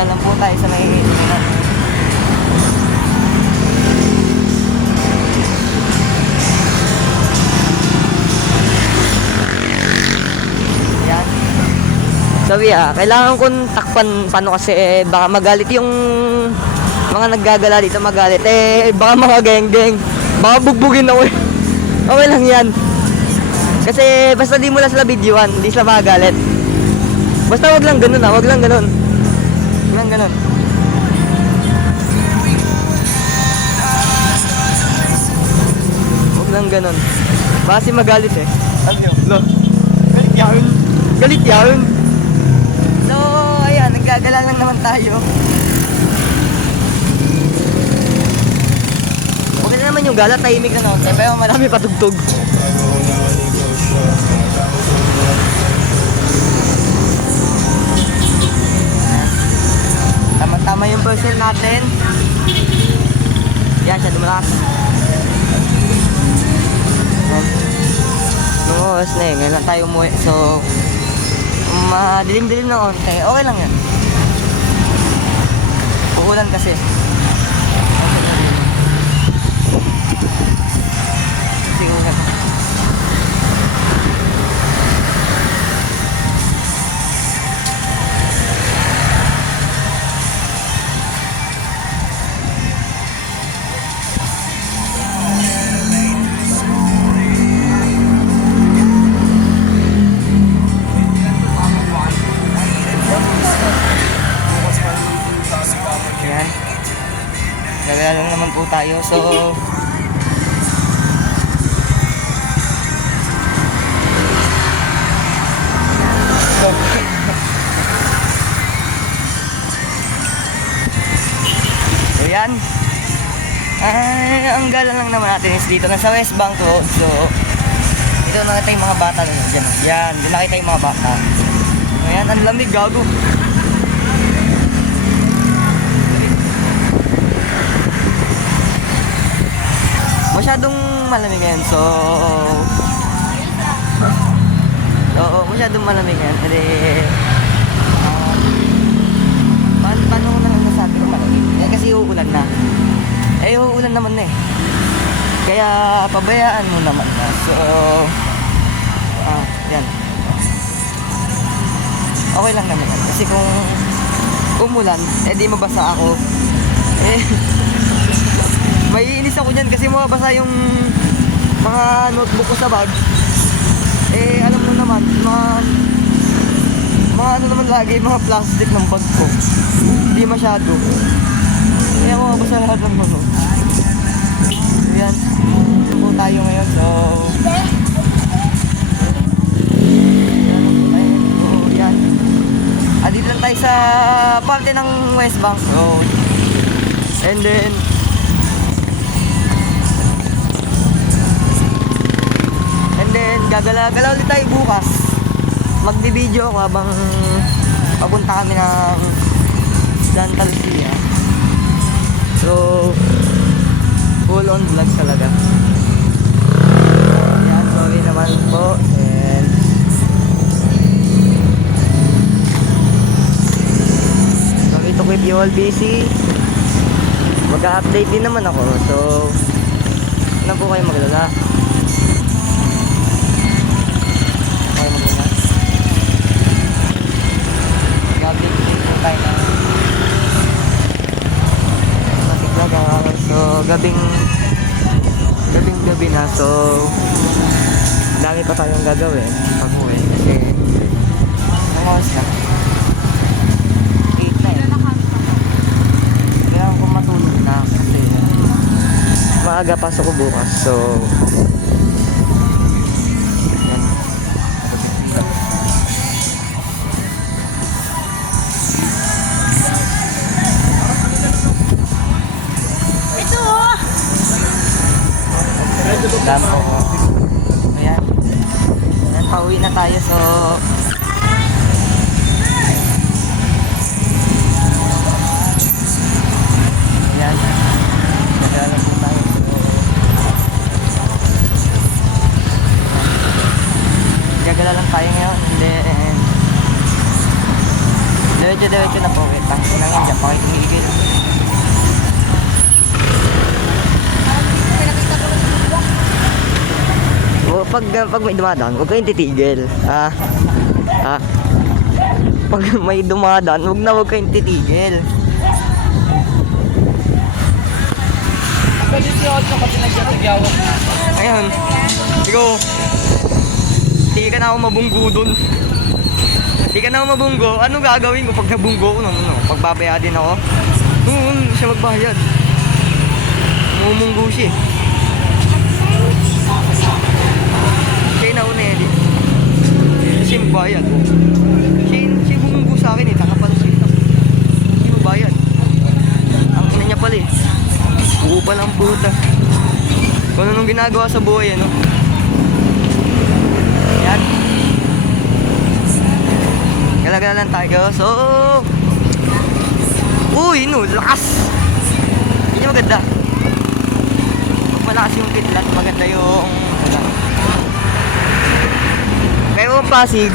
Gagala lang po tayo sa may yan. Sabi kailangan kong takpan. Paano kasi baka magalit yung mga naggagala dito, magalit. Baka mga geng-geng. Baka bugbugin ako eh. Okay lang yan. Kasi basta di mo lang sila videoan, hindi sila magagalit. Basta wag lang ganun wag lang ganun. Wag lang ganun. Wag lang ganun. Baka si magalit eh. Ano yun? Lo. Galit yan. Galit yan. So, ayan, naggagala lang naman tayo. Okay na naman yung gala, tahimik na naman. Pero marami patugtog. Tama-tama yung person natin. Yan, siya dumalakas. Nung oras na ngayon lang tayo umuwi. So, madilim-dilim na onte. Okay lang yan. Uulan kasi. Kasi ulan. Ayan. Gagala lang naman po tayo. So, ayan. Ang gala lang naman natin is dito na sa West Bank Road. So, dito nakita yung mga bata na dyan. Yan, dito nakita yung mga bata. Ayan, ang lamig, gago. Masyadong malamig yan. So, oo, masyadong malamig yan. Kasi, paano ko na lang nasabi kung malamig? Kasi uulan na. Uulan naman na eh. Kaya, pabayaan mo naman na. So, yan. Okay lang naman. Kasi kung umulan, di mabasa ako. Maiinis ako dyan kasi mabasa yung mga notebook ko sa bag. Alam mo naman, mga ano naman lagi, mga plastic ng bag ko. Hindi masyado. Kaya mabasa lahat ng mga. Yan. Ito po tayo ngayon. So, yan. Dito lang tayo sa parte ng West Bank Road. And then, gagala-gala ulit tayo bukas. Magdi-video ako habang papunta kami ng Santa Lucia. So, full on vlog talaga. Yan, sorry naman po. And sorry to keep you all busy. Mag-update din naman ako. So, na po kayo maglala. So, gabi na. So, dami pa tayong gagawin pag uwi. Kasi, ang oras na. 8 na eh. Kailangan ko matulog na kasi maaga pasok ko bukas. So, ayan. Ayan, pauwi na tayo. So, ayan. Nagala po tayo. Gagala lang tayo ngayon. And then, Diretso na po. Wait lang. Nang hindi pa kayo tumigil. O, pag may dumadaan, huwag kayong titigil. Pag may dumadaan, huwag kayong titigil. Pwede si Otto kasi nagkakagyawan. Ayun. Ikaw. Hindi ka na ako mabunggo dun. Hindi ka na ako mabunggo. Ano gagawin ko pag nabunggo ko? Pagbabayadin ako? Siya magbayad. Mumunggo siya. Siya na una yan eh. Siya magbayad. Siya bumunggo sa akin eh. Taka pala siya. Hindi magbayad. Ang ina niya pala eh. Buo pa lang puta. Kung anong ginagawa sa buhay ano. Yan. Galagala lang tayo. So, uy, no, lakas. Hindi maganda. Pag malakas yung kitlat, maganda yung kaya yung Pasig.